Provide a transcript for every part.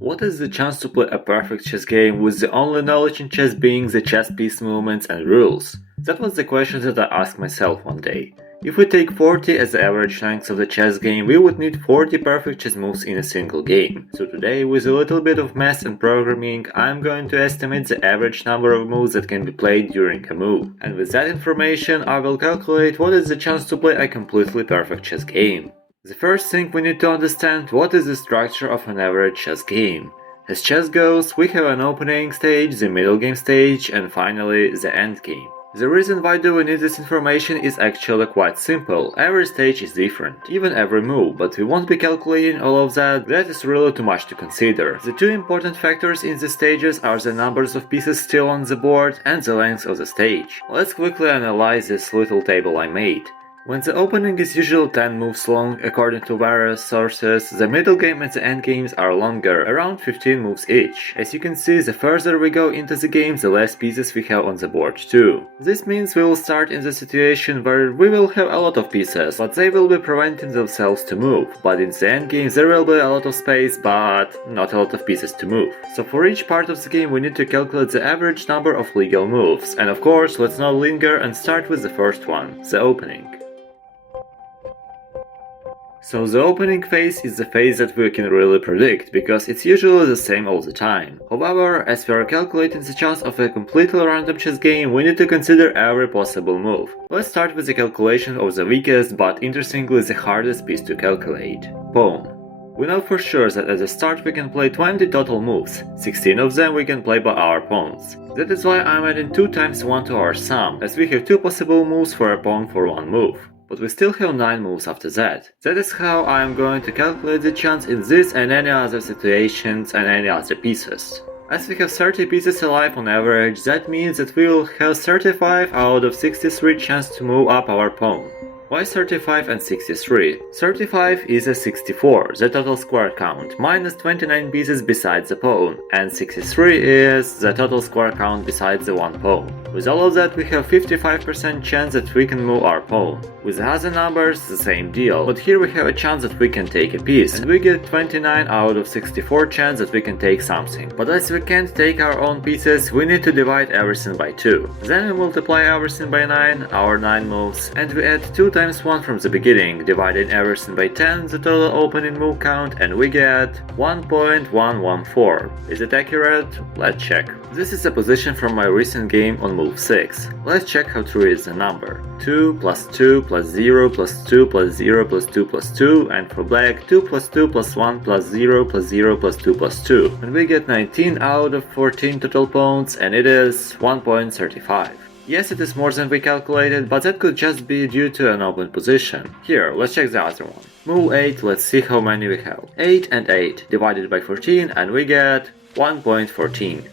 What is the chance to play a perfect chess game with the only knowledge in chess being the chess piece movements and rules? That was the question that I asked myself one day. If we take 40 as the average length of the chess game, we would need 40 perfect chess moves in a single game. So today, with a little bit of math and programming, I'm going to estimate the average number of moves that can be played during a move. And with that information, I will calculate what is the chance to play a completely perfect chess game. The first thing we need to understand what is the structure of an average chess game. As chess goes, we have an opening stage, the middle game stage, and finally the end game. The reason why do we need this information is actually quite simple. Every stage is different, even every move, but we won't be calculating all of that, that is really too much to consider. The two important factors in the stages are the numbers of pieces still on the board and the length of the stage. Let's quickly analyze this little table I made. When the opening is usually 10 moves long, according to various sources, the middle game and the end games are longer, around 15 moves each. As you can see, the further we go into the game, the less pieces we have on the board too. This means we will start in the situation where we will have a lot of pieces, but they will be preventing themselves to move. But in the end game there will be a lot of space, but not a lot of pieces to move. So for each part of the game we need to calculate the average number of legal moves. And of course, let's not linger and start with the first one, the opening. So the opening phase is the phase that we can really predict, because it's usually the same all the time. However, as we are calculating the chance of a completely random chess game, we need to consider every possible move. Let's start with the calculation of the weakest, but interestingly the hardest piece to calculate. Pawn. We know for sure that at the start we can play 20 total moves, 16 of them we can play by our pawns. That is why I'm adding 2 times 1 to our sum, as we have 2 possible moves for a pawn for 1 move. But we still have 9 moves after that. That is how I am going to calculate the chance in this and any other situations and any other pieces. As we have 30 pieces alive on average, that means that we will have 35 out of 63 chance to move up our pawn. Why 35 and 63? 35 is a 64, the total square count, minus 29 pieces besides the pawn, and 63 is the total square count besides the one pawn. With all of that we have 55% chance that we can move our pawn. With the other numbers the same deal, but here we have a chance that we can take a piece, and we get 29 out of 64 chance that we can take something. But as we can't take our own pieces, we need to divide everything by 2. Then we multiply everything by 9, our 9 moves, and we add 2 times 1 from the beginning, dividing everything by 10, the total opening move count, and we get 1.114. Is it accurate? Let's check. This is a position from my recent game on move 6. Let's check how true is the number. 2 plus 2 plus 0 plus 2 plus 0 plus 2 plus 2, and for black 2 plus 2 plus 1 plus 0 plus 0 plus 2 plus 2. And we get 19 out of 14 total pawns, and it is 1.35. Yes, it is more than we calculated, but that could just be due to an open position. Here, let's check the other one. Move 8, let's see how many we have. 8 and 8 divided by 14, and we get 1.14.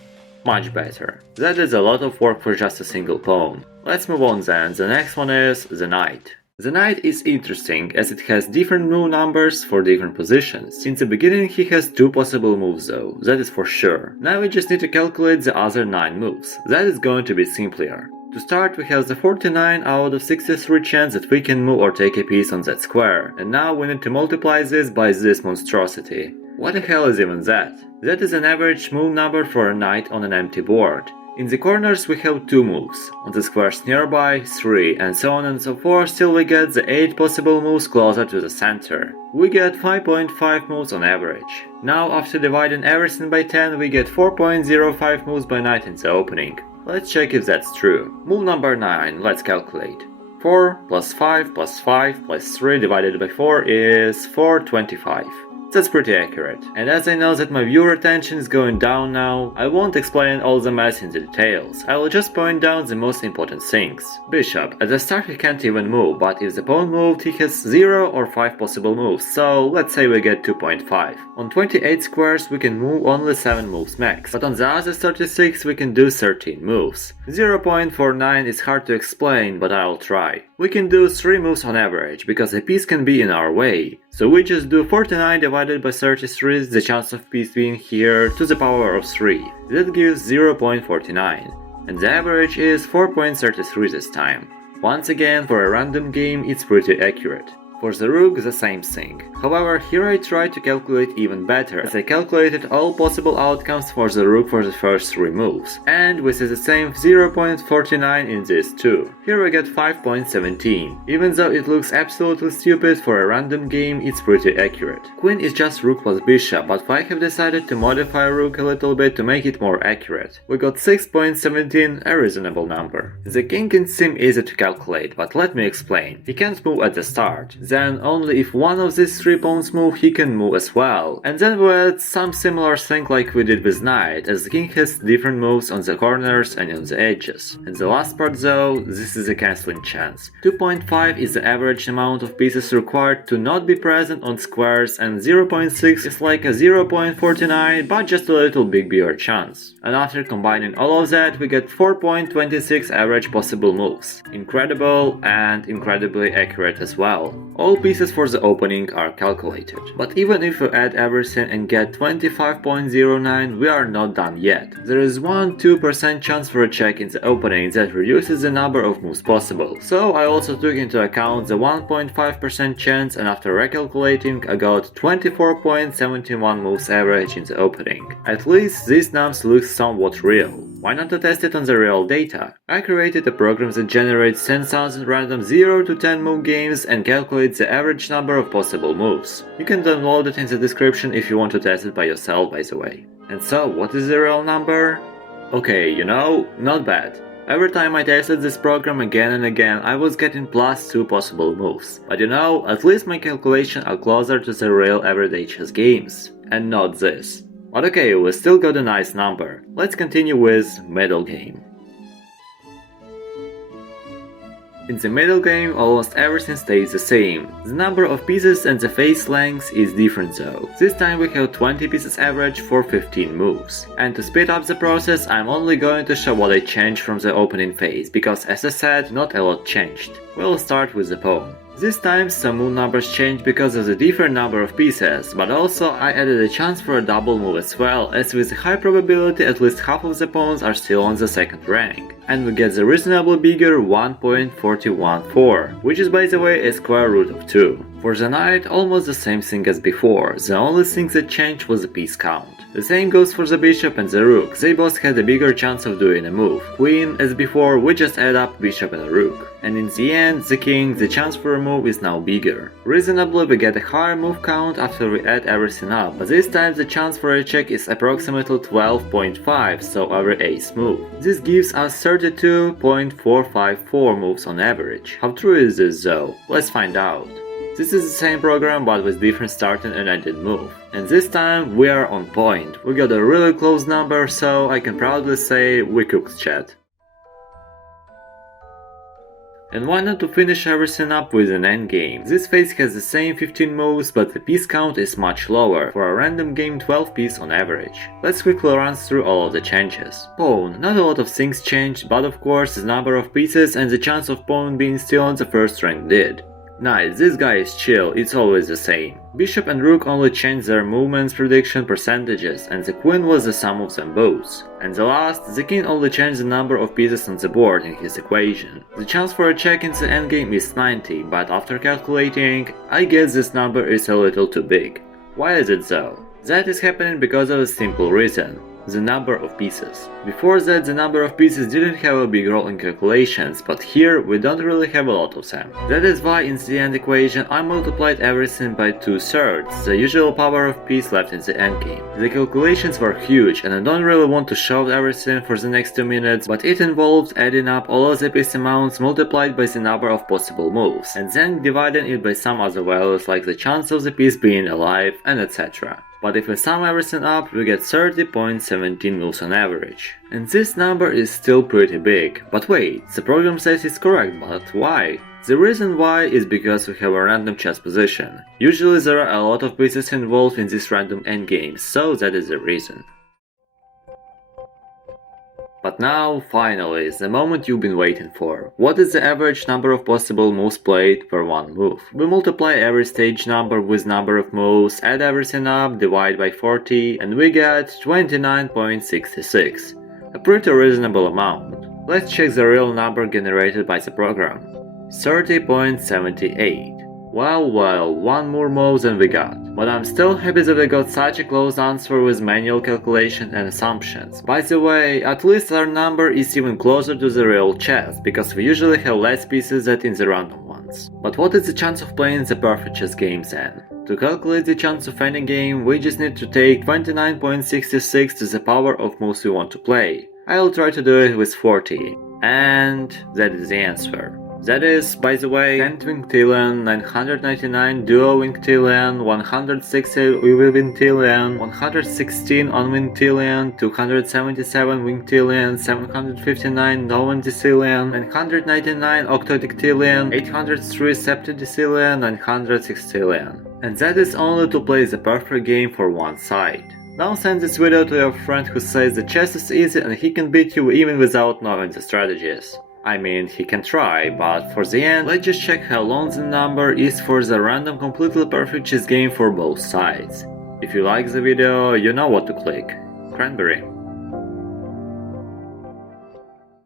Much better. That is a lot of work for just a single pawn. Let's move on then. The next one is the knight. The knight is interesting as it has different move numbers for different positions. Since the beginning he has 2 possible moves though, that is for sure. Now we just need to calculate the other 9 moves. That is going to be simpler. To start we have the 49 out of 63 chance that we can move or take a piece on that square. And now we need to multiply this by this monstrosity. What the hell is even that? That is an average move number for a knight on an empty board. In the corners we have 2 moves, on the squares nearby 3, and so on and so forth till we get the 8 possible moves closer to the center. We get 5.5 moves on average. Now after dividing everything by 10 we get 4.05 moves by knight in the opening. Let's check if that's true. Move number 9, let's calculate. 4 plus 5 plus 5 plus 3 divided by 4 is 425. That's pretty accurate. And as I know that my viewer attention is going down now, I won't explain all the math in the details. I will just point down the most important things. Bishop. At the start he can't even move, but if the pawn moved he has 0 or 5 possible moves, so let's say we get 2.5. On 28 squares we can move only 7 moves max, but on the other 36 we can do 13 moves. 0.49 is hard to explain, but I'll try. We can do 3 moves on average, because a piece can be in our way. So we just do 49 divided by 33, the chance of piece being here, to the power of 3. That gives 0.49. And the average is 4.33 this time. Once again, for a random game it's pretty accurate. For the rook the same thing. However, here I tried to calculate even better, as I calculated all possible outcomes for the rook for the first 3 moves, and we see the same 0.49 in this too. Here we get 5.17. Even though it looks absolutely stupid for a random game, it's pretty accurate. Queen is just rook plus bishop, but I have decided to modify rook a little bit to make it more accurate. We got 6.17, a reasonable number. The king can seem easy to calculate, but let me explain. He can't move at the start, then only if one of these 3 pawns move he can move as well, and then we add some similar thing like we did with knight, as the king has different moves on the corners and on the edges. And the last part though, this is a cancelling chance. 2.5 is the average amount of pieces required to not be present on squares, and 0.6 is like a 0.49 but just a little bigger chance. And after combining all of that we get 4.26 average possible moves. Incredible and incredibly accurate as well. All pieces for the opening are calculated. But even if we add everything and get 25.09, we are not done yet. There is 1-2% chance for a check in the opening that reduces the number of moves possible. So I also took into account the 1.5% chance, and after recalculating I got 24.71 moves average in the opening. At least these nums look somewhat real. Why not to test it on the real data? I created a program that generates 10,000 random 0 to 10 move games and calculates the average number of possible moves. You can download it in the description if you want to test it by yourself, by the way. And so, what is the real number? Okay, not bad. Every time I tested this program again and again, I was getting +2 possible moves. But at least my calculations are closer to the real everyday chess games. And not this. But okay, we still got a nice number. Let's continue with middle game. In the middle game, almost everything stays the same. The number of pieces and the face length is different though. This time we have 20 pieces average for 15 moves. And to speed up the process, I'm only going to show what I changed from the opening phase, because as I said, not a lot changed. We'll start with the pawn. This time some move numbers changed because of the different number of pieces, but also I added a chance for a double move as well, as with a high probability at least half of the pawns are still on the second rank. And we get the reasonably bigger 1.414, which is by the way a square root of 2. For the knight, almost the same thing as before, the only thing that changed was the piece count. The same goes for the bishop and the rook, they both had a bigger chance of doing a move. Queen, as before, we just add up bishop and a rook. And in the end, the king, the chance for a move is now bigger. Reasonably, we get a higher move count after we add everything up, but this time the chance for a check is approximately 12.5, so every ace move. This gives us 32.454 moves on average. How true is this though? Let's find out. This is the same program but with different starting and ending move. And this time we are on point. We got a really close number, so I can proudly say we cooked chat. And why not to finish everything up with an endgame? This phase has the same 15 moves, but the piece count is much lower, for a random game 12 piece on average. Let's quickly run through all of the changes. Pawn, not a lot of things changed, but of course the number of pieces and the chance of pawn being still on the first rank did. Knight, this guy is chill, it's always the same. Bishop and rook only changed their movements prediction percentages, and the queen was the sum of them both. And the last, the king only changed the number of pieces on the board in his equation. The chance for a check in the endgame is 90, but after calculating, I guess this number is a little too big. Why is it though? That is happening because of a simple reason. The number of pieces. Before that, the number of pieces didn't have a big role in calculations, but here we don't really have a lot of them. That is why in the end equation I multiplied everything by 2/3, the usual power of piece left in the endgame. The calculations were huge and I don't really want to show everything for the next 2 minutes, but it involved adding up all of the piece amounts multiplied by the number of possible moves, and then dividing it by some other values like the chance of the piece being alive and etc. But if we sum everything up, we get 30.17 moves on average. And this number is still pretty big. But wait, the program says it's correct, but why? The reason why is because we have a random chess position. Usually there are a lot of pieces involved in this random endgame, so that is the reason. But now, finally, the moment you've been waiting for. What is the average number of possible moves played per one move? We multiply every stage number with number of moves, add everything up, divide by 40, and we get 29.66. A pretty reasonable amount. Let's check the real number generated by the program. 30.78. Well, one more move than we got. But I'm still happy that we got such a close answer with manual calculation and assumptions. By the way, at least our number is even closer to the real chess, because we usually have less pieces than in the random ones. But what is the chance of playing the perfect chess game then? To calculate the chance of any game, we just need to take 29.66 to the power of moves we want to play. I'll try to do it with 40. And that is the answer. That is, by the way, 10 Winctillion, 999 Duo Winctillion, 160 Winctillion, 116 on Winctillion, 277 Winctillion, 759 No Winctillion, 999 Octodectillion, 803 Septidecillion, 900 Sextillion. And that is only to play the perfect game for one side. Now send this video to your friend who says the chess is easy and he can beat you even without knowing the strategies. I mean, he can try, but for the end, let's just check how long the number is for the random completely perfect chess game for both sides. If you like the video, you know what to click. Cranberry.